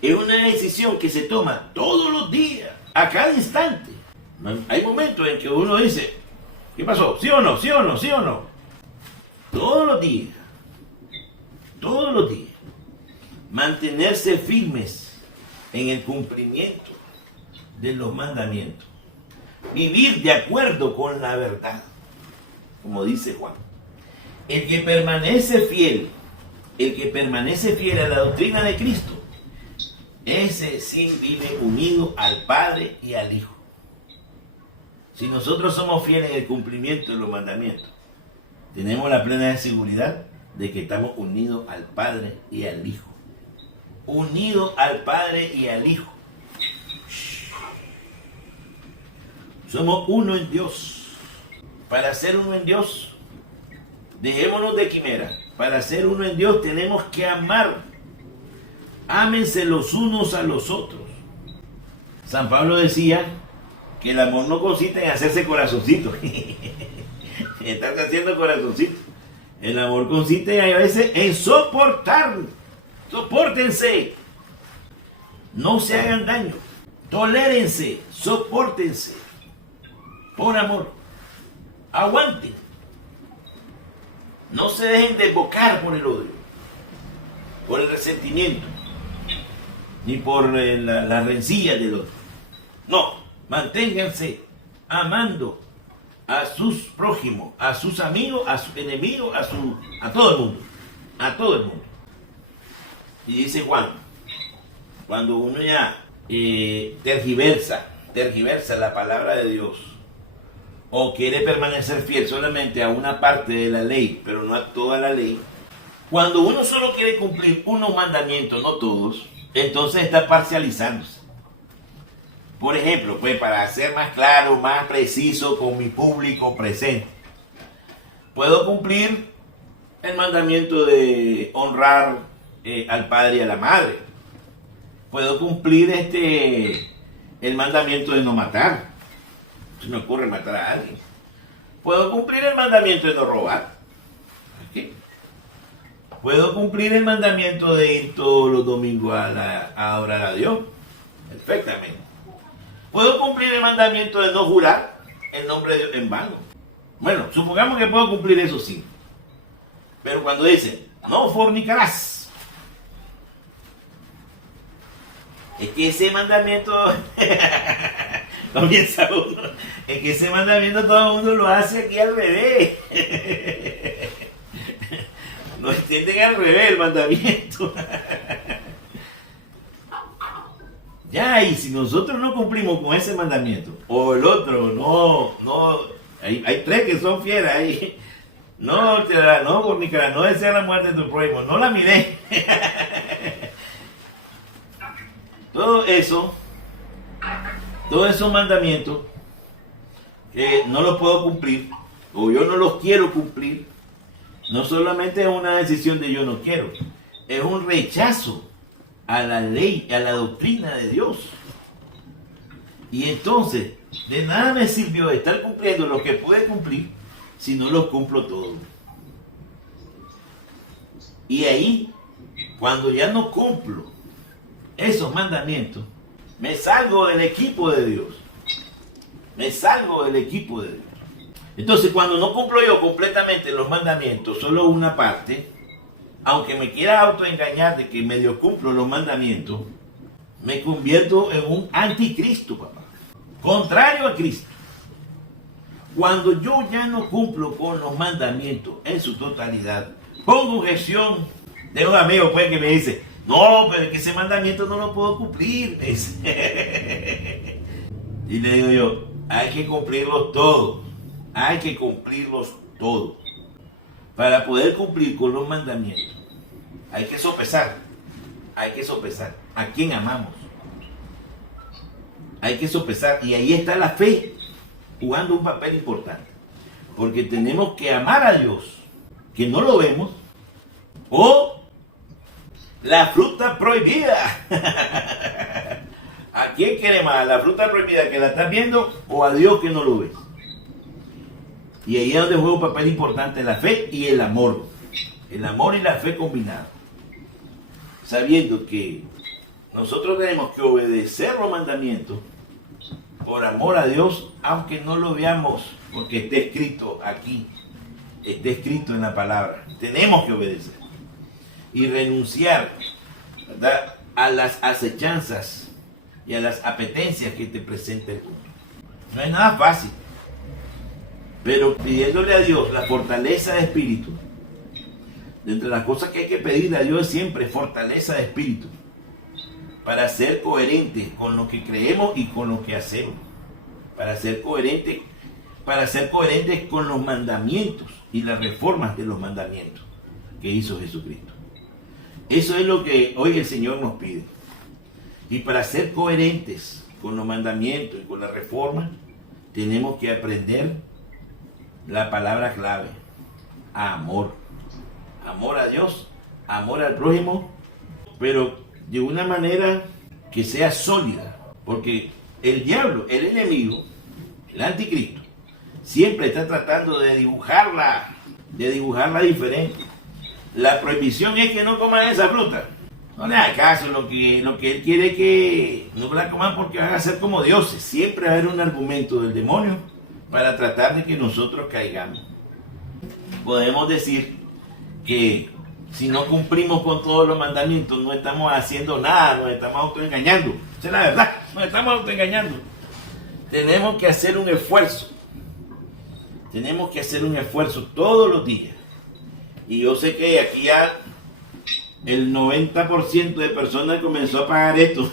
Es una decisión que se toma todos los días, a cada instante. Hay momentos en que uno dice, ¿qué pasó? ¿Sí o no? ¿Sí o no? ¿Sí o no? Todos los días. Todos los días. Mantenerse firmes en el cumplimiento de los mandamientos. Vivir de acuerdo con la verdad. Como dice Juan. El que permanece fiel a la doctrina de Cristo, ese sí vive unido al Padre y al Hijo. Si nosotros somos fieles en el cumplimiento de los mandamientos, tenemos la plena seguridad de que estamos unidos al Padre y al Hijo. Unidos al Padre y al Hijo. Somos uno en Dios. Para ser uno en Dios, dejémonos de quimera. Para ser uno en Dios tenemos que amar. Ámense los unos a los otros. San Pablo decía que el amor no consiste en hacerse corazoncito. Estás haciendo corazoncito. El amor consiste a veces en soportar. Sopórtense. No se hagan daño. Tolérense. Sopórtense. Por amor. Aguanten. No se dejen desbocar por el odio, por el resentimiento, ni por la rencilla del otro. No, manténganse amando a sus prójimos, a sus amigos, a sus enemigos, a todo el mundo. A todo el mundo. Y dice Juan, cuando uno ya tergiversa la palabra de Dios, o quiere permanecer fiel solamente a una parte de la ley, pero no a toda la ley, cuando uno solo quiere cumplir unos mandamientos, no todos, entonces está parcializándose. Por ejemplo, pues para ser más claro, más preciso con mi público presente, puedo cumplir el mandamiento de honrar al padre y a la madre. Puedo cumplir el mandamiento de no matar. Se me ocurre matar a alguien. Puedo cumplir el mandamiento de no robar. ¿Okay? Puedo cumplir el mandamiento de ir todos los domingos a adorar a Dios. Perfectamente. Puedo cumplir el mandamiento de no jurar el nombre de Dios en vano. Bueno, supongamos que puedo cumplir eso sí. Pero cuando dice, no fornicarás. Es que ese mandamiento... comienza uno. Es que ese mandamiento todo el mundo lo hace aquí al revés. No entienden al revés el mandamiento. Ya, y si nosotros no cumplimos con ese mandamiento, o el otro, no, hay tres que son fieras ahí. No fornicarás, no deseas la muerte de tu prójimo, no la miré. Todo eso, todos esos mandamientos que no los puedo cumplir, o yo no los quiero cumplir, no solamente es una decisión de yo no quiero, es un rechazo a la ley, a la doctrina de Dios. Y entonces, de nada me sirvió estar cumpliendo lo que puede cumplir si no los cumplo todos. Y ahí, cuando ya no cumplo esos mandamientos, me salgo del equipo de Dios. Me salgo del equipo de Dios. Entonces, cuando no cumplo yo completamente los mandamientos, solo una parte, aunque me quiera autoengañar de que medio cumplo los mandamientos, me convierto en un anticristo, papá. Contrario a Cristo. Cuando yo ya no cumplo con los mandamientos en su totalidad, pongo objeción. Tengo un amigo pues, que me dice, no, pero es que ese mandamiento no lo puedo cumplir. Y le digo yo, hay que cumplirlos todos. Hay que cumplirlos todos. Para poder cumplir con los mandamientos, hay que sopesar. Hay que sopesar a quién amamos. Hay que sopesar. Y ahí está la fe jugando un papel importante. Porque tenemos que amar a Dios, que no lo vemos, o la fruta prohibida. ¿A quién quiere más? ¿La fruta prohibida que la estás viendo o a Dios que no lo ves? Y ahí es donde juega un papel importante la fe y el amor. el amor y la fe combinados, sabiendo que nosotros tenemos que obedecer los mandamientos por amor a Dios, aunque no lo veamos, porque está escrito aquí, está escrito en la palabra. Tenemos que obedecer y renunciar, ¿verdad?, a las acechanzas y a las apetencias que te presenta el mundo. No es nada fácil, pero pidiéndole a Dios la fortaleza de espíritu. De entre las cosas que hay que pedirle a Dios es siempre fortaleza de espíritu, para ser coherentes con lo que creemos y con lo que hacemos, para ser coherentes con los mandamientos y las reformas de los mandamientos que hizo Jesucristo. Eso es lo que hoy el Señor nos pide. Y para ser coherentes con los mandamientos y con la reforma, tenemos que aprender la palabra clave: amor. Amor a Dios, amor al prójimo, pero de una manera que sea sólida. Porque el diablo, el enemigo, el anticristo, siempre está tratando de dibujarla diferente. La prohibición es que no coman esa fruta. No le hagas caso, lo que él quiere es que no la coman porque van a ser como dioses. Siempre va a haber un argumento del demonio para tratar de que nosotros caigamos. Podemos decir que si no cumplimos con todos los mandamientos, no estamos haciendo nada, nos estamos autoengañando. Esa es la verdad, nos estamos autoengañando. Tenemos que hacer un esfuerzo. Tenemos que hacer un esfuerzo todos los días. Y yo sé que aquí ya el 90% de personas comenzó a pagar esto.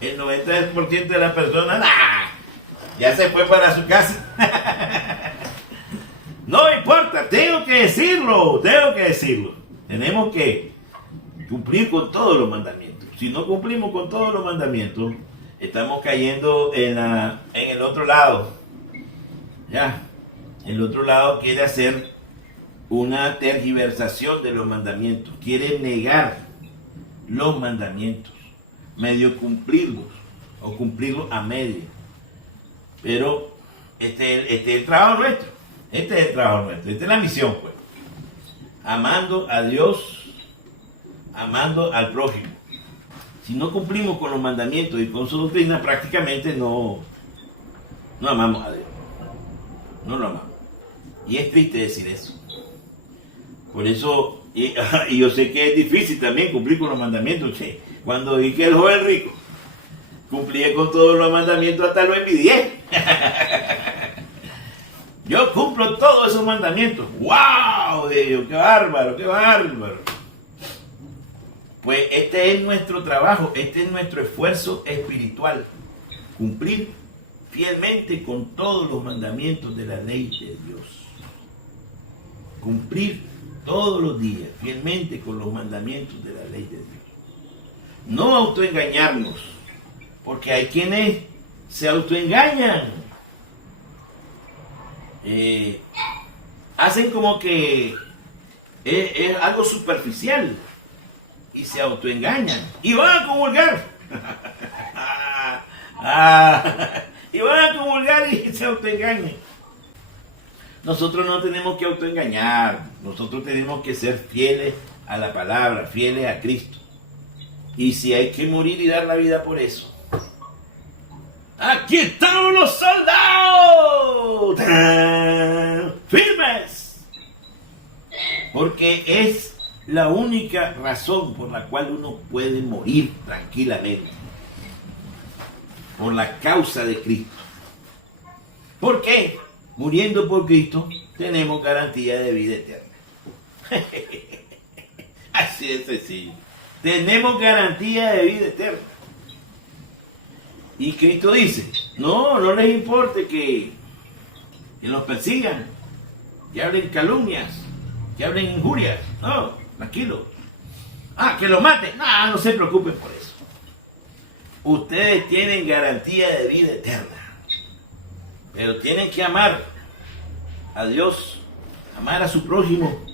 El 90% de las personas, ya se fue para su casa. No importa, tengo que decirlo. Tenemos que cumplir con todos los mandamientos. Si no cumplimos con todos los mandamientos, estamos cayendo en el otro lado. Ya, el otro lado quiere hacer una tergiversación de los mandamientos, quiere negar los mandamientos, medio cumplirlos o cumplirlos a medio. Pero este es el trabajo nuestro. Esta es la misión, pues. Amando a Dios, amando al prójimo. Si no cumplimos con los mandamientos y con su doctrina, prácticamente no amamos a Dios. No lo amamos. Y es triste decir eso. Por eso, y yo sé que es difícil también cumplir con los mandamientos. Che. Cuando vi que el joven rico cumplía con todos los mandamientos, hasta lo envidié. Yo cumplo todos esos mandamientos. ¡Wow! Dios, ¡qué bárbaro, qué bárbaro! Pues este es nuestro trabajo, este es nuestro esfuerzo espiritual. Cumplir fielmente con todos los mandamientos de la ley de Dios. Cumplir todos los días fielmente con los mandamientos de la ley de Dios. No autoengañarnos, porque hay quienes se autoengañan. Hacen como que es algo superficial y se autoengañan y van a comulgar. Y van a comulgar y se autoengañan. Nosotros no tenemos que autoengañar, nosotros tenemos que ser fieles a la palabra, fieles a Cristo. Y si hay que morir y dar la vida por eso, ¡aquí estamos los soldados! ¡Tan! ¡Firmes! Porque es la única razón por la cual uno puede morir tranquilamente. Por la causa de Cristo. ¿Por qué? Muriendo por Cristo tenemos garantía de vida eterna. Así de sencillo. Tenemos garantía de vida eterna. Y Cristo dice, no les importe que los persigan, que hablen calumnias, que hablen injurias. No, tranquilo. Que los maten. No se preocupen por eso. Ustedes tienen garantía de vida eterna. Pero tienen que amar a Dios, amar a su prójimo,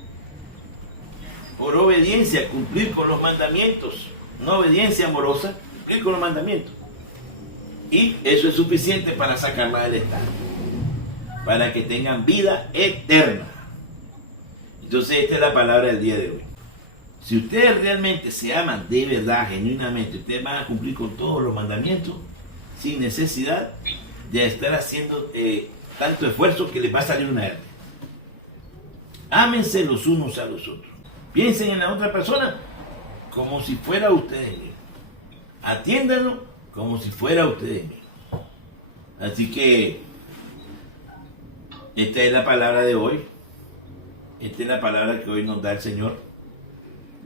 por obediencia, cumplir con los mandamientos. No obediencia amorosa, cumplir con los mandamientos. Y eso es suficiente para sacarla del estado, para que tengan vida eterna. Entonces esta es la palabra del día de hoy. Si ustedes realmente se aman de verdad, genuinamente, ustedes van a cumplir con todos los mandamientos sin necesidad de estar haciendo tanto esfuerzo que les va a salir una hernia. Ámense los unos a los otros. Piensen en la otra persona como si fuera ustedes mismos. Atiéndanlo como si fuera ustedes mismos. Así que esta es la palabra de hoy. Esta es la palabra que hoy nos da el Señor.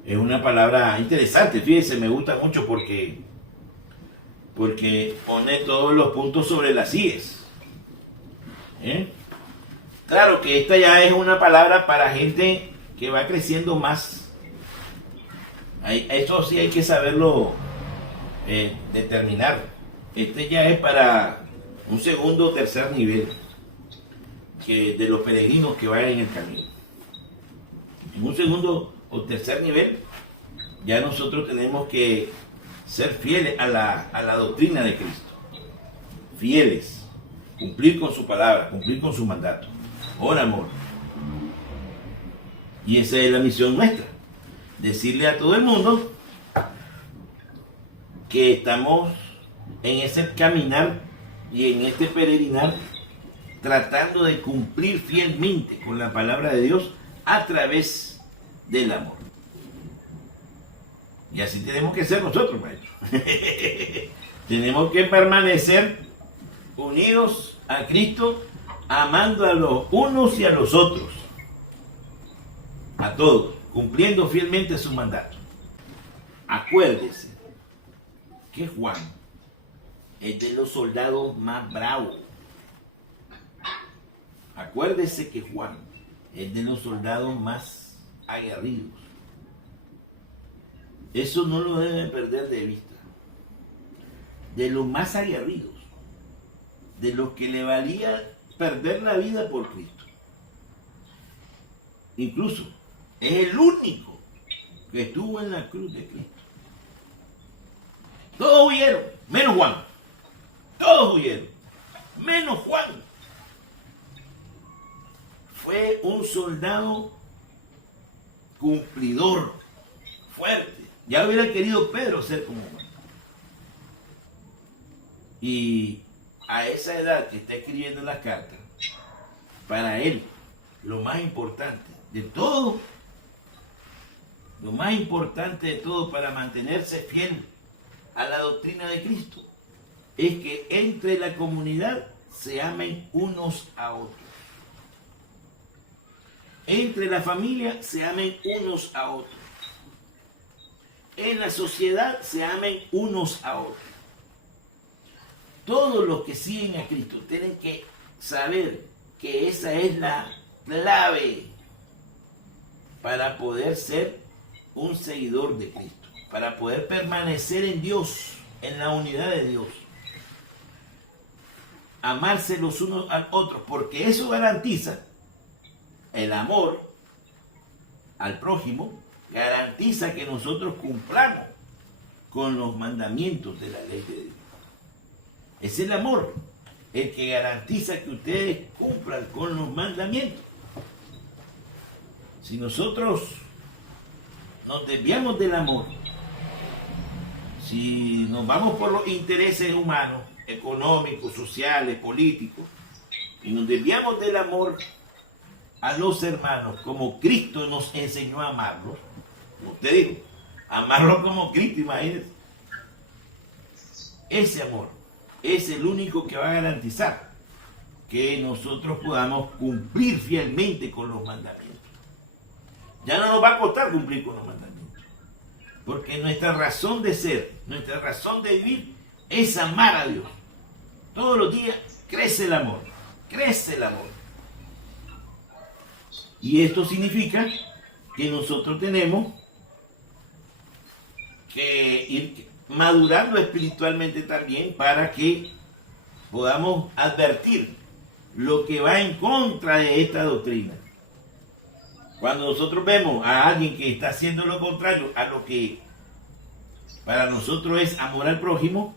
Es una palabra interesante, fíjense, me gusta mucho porque pone todos los puntos sobre las IES. Claro que esta ya es una palabra para gente que va creciendo más. Eso sí hay que saberlo determinar. Este ya es para un segundo o tercer nivel de los peregrinos que vayan en el camino. En un segundo o tercer nivel ya nosotros tenemos que ser fieles a la doctrina de Cristo. Fieles. Cumplir con su palabra, cumplir con su mandato. Por amor. Y esa es la misión nuestra. Decirle a todo el mundo que estamos en ese caminar y en este peregrinar tratando de cumplir fielmente con la palabra de Dios a través del amor. Y así tenemos que ser nosotros, maestros. Tenemos que permanecer unidos a Cristo, amando a los unos y a los otros, a todos, cumpliendo fielmente su mandato. Acuérdese que Juan es de los soldados más bravos. Acuérdese que Juan es de los soldados más aguerridos. Eso no lo deben perder de vista. De los más aguerridos, de los que le valía perder la vida por Cristo. Incluso es el único que estuvo en la cruz de Cristo. Todos huyeron, menos Juan. Todos huyeron, menos Juan. Fue un soldado cumplidor, fuerte. Ya hubiera querido Pedro ser como Juan. Y a esa edad que está escribiendo las cartas, para él, lo más importante de todo, para mantenerse fiel a la doctrina de Cristo, es que entre la comunidad se amen unos a otros. Entre la familia se amen unos a otros. En la sociedad se amen unos a otros. Todos los que siguen a Cristo tienen que saber que esa es la clave para poder ser un seguidor de Cristo, para poder permanecer en Dios, en la unidad de Dios. Amarse los unos al otros, porque eso garantiza el amor al prójimo, garantiza que nosotros cumplamos con los mandamientos de la ley de Dios. Es el amor el que garantiza que ustedes cumplan con los mandamientos. Si nosotros nos desviamos del amor, si nos vamos por los intereses humanos, económicos, sociales, políticos, y nos desviamos del amor a los hermanos como Cristo nos enseñó a amarlos, como usted dijo, amarlos como Cristo, imagínense. Ese amor es el único que va a garantizar que nosotros podamos cumplir fielmente con los mandamientos. Ya no nos va a costar cumplir con los mandamientos, porque nuestra razón de ser, nuestra razón de vivir es amar a Dios. Todos los días crece el amor, crece el amor. Y esto significa que nosotros tenemos que ir madurando espiritualmente también para que podamos advertir lo que va en contra de esta doctrina. Cuando nosotros vemos a alguien que está haciendo lo contrario a lo que para nosotros es amor al prójimo,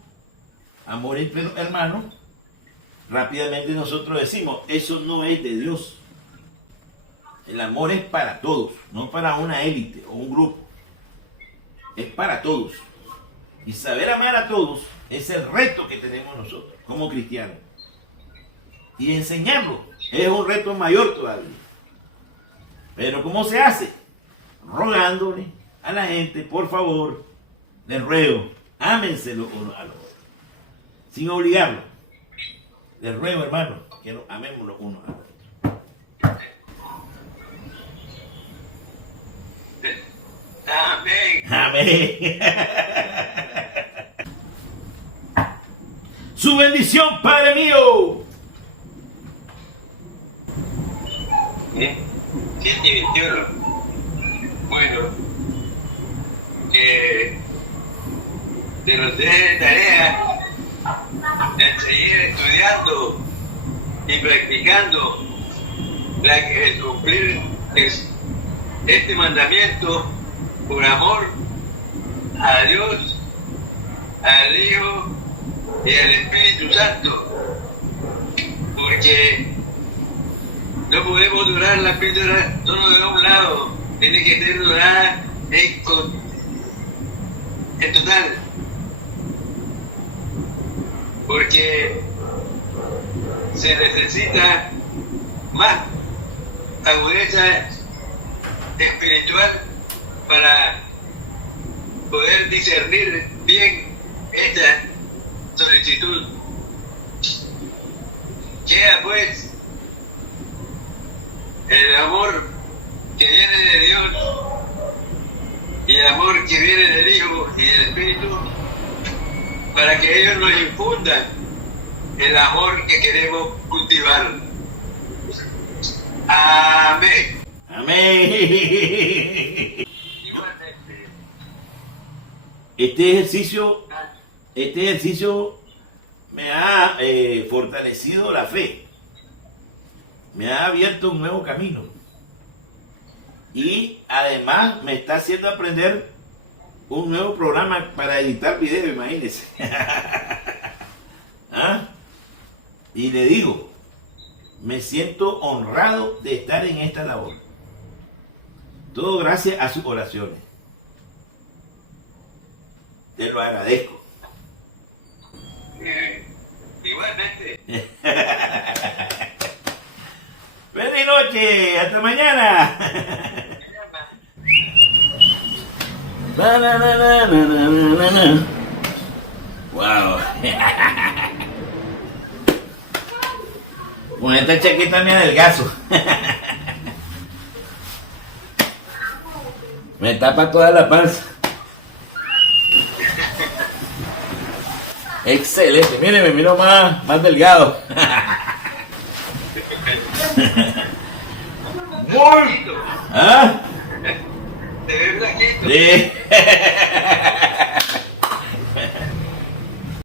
amor entre los hermanos, rápidamente nosotros decimos, eso no es de Dios. El amor es para todos, no para una élite o un grupo. Es para todos. Y saber amar a todos es el reto que tenemos nosotros como cristianos. Y enseñarlo es un reto mayor todavía. Pero ¿cómo se hace? Rogándole a la gente, por favor, les ruego, ámense los unos a los otros. Sin obligarlos. Les ruego, hermano, que nos amemos los unos a los otros. Amén. Amén. Su bendición, Padre mío. Sí, 21. Bueno, que te nos deje de tarea de seguir estudiando y practicando el cumplir este mandamiento por amor a Dios, al Hijo y al Espíritu Santo, porque no podemos durar la píldora solo de un lado, tiene que ser durada en total, porque se necesita más agudeza espiritual para poder discernir bien esta solicitud. Queda pues el amor que viene de Dios y el amor que viene del Hijo y del Espíritu, para que ellos nos infundan el amor que queremos cultivar. Amén. Amén. Igualmente. Este ejercicio me ha fortalecido la fe. Me ha abierto un nuevo camino. Y además me está haciendo aprender un nuevo programa para editar video, imagínense. ¿Ah? Y le digo, me siento honrado de estar en esta labor. Todo gracias a sus oraciones. Te lo agradezco. Igualmente. Feliz noche, hasta mañana. Wow. Con esta chaqueta me adelgazo. Me tapa toda la panza. Excelente, mire, me miro más delgado. Muy. ¿Ah? Te ves flaquito. Sí.